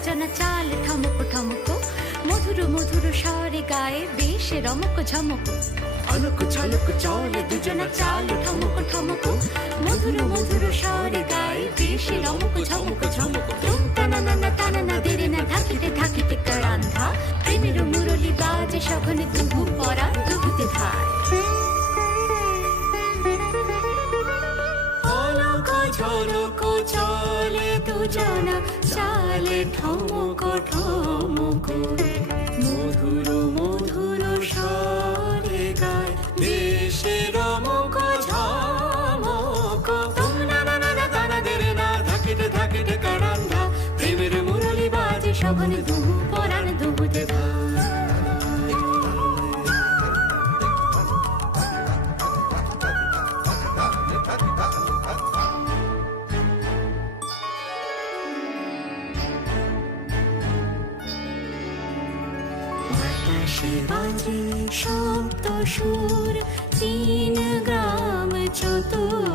দুজনা চাল ঠমক ঠমক, মধুর মধুর স্বরে গায়ে বেশ রমক ঝমক। অলক ঝলক চলে দুজনা চাল ঠমক ঠমক, মধুর মধুর স্বরে গায়ে বেশ রমক ঝমক ঝমক। তুম টানা নানা টানা না দেরে না ঢাকিতে ঢাকিতে কারান্ধা, প্রেমের মুরলি বাজে সঘনে তুহু পরা তুহুতে ধায়। অলক ঝলক চলে দুজনা চালে ঠমক ঠমক, মধুর মধুর স্বরে গায় বেশে রমক ঝমক। তুম নানা নানা তানা দেরে না ধাকিতে ধাকিতে কারান্ধা, প্রেমের মুরলি বাজে সঘনে তুহু পরাণ দুহুতে ধায়। বাতাসে বাজে সপ্ত সুর, তিন গ্রাম চতুর